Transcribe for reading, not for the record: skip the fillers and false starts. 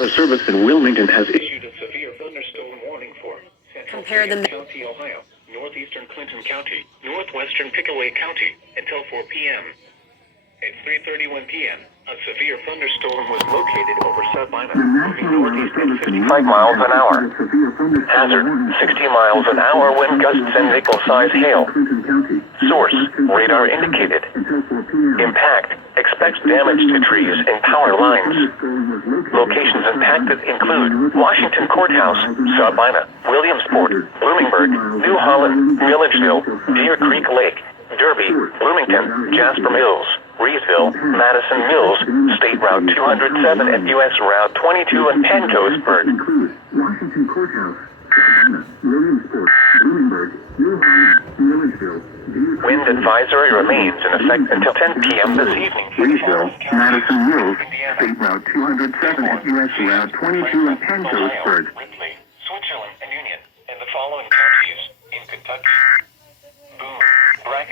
The service in Wilmington has issued a severe thunderstorm warning for Central County, Ohio, northeastern Clinton County, northwestern Pickaway County until 4 p.m. At 3:31 p.m., a severe thunderstorm was located over Sabina, moving northeast at 55 miles an hour. Hazard, 60 miles an hour wind gusts and nickel-size hail. Source, radar indicated. Impact, expects damage to trees and power lines. Locations impacted include Washington Courthouse, Sabina, Williamsport, Bloomingburg, New Holland, Milledgeville, Deer Creek Lake, Derby, Bloomington, Jasper Mills, Reesville, Madison Mills, State Route 207 and U.S. Route 22 and Pancosburg. Washington Courthouse, Savannah, Williamsport, Bloomingburg, New Holland, Milledgeville. Wind advisory remains in effect until 10 p.m. this evening. Reesville, Madison Mills, State Route 207 and U.S. Route 22 and Pancosburg. Ripley, Switzerland and Union, and the following counties in Kentucky.